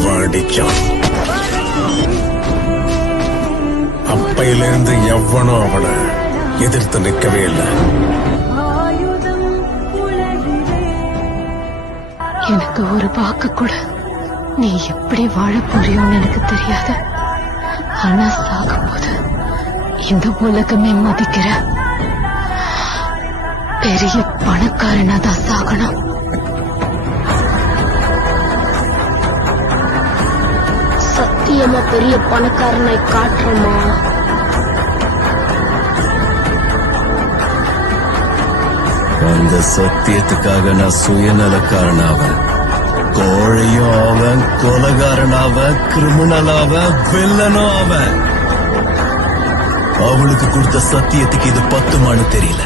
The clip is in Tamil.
அவன் அடிச்சான். அப்பையிலிருந்து எவனும் அவனை எதிர்த்து நிற்கவே இல்லை. எனக்கு ஒரு வாக்கு கூட நீ எப்படி வாழ போறியோன்னு எனக்கு தெரியாது. ஆனா சாகும்போது இந்த உலகமே மதிக்கிற பெரிய பணக்காரனா தான் சாகணும். சத்தியமா பெரிய பணக்காரனை காட்டுறோமா? அந்த சத்தியத்துக்காக நான் சுயநலக்காரனாவன், கோழையும் அவன், கொலகாரனாவன், கிரிமினல் அவன், வில்லனும் அவன். அவளுக்கு கொடுத்த சத்தியத்துக்கு இது 10 தெரியல.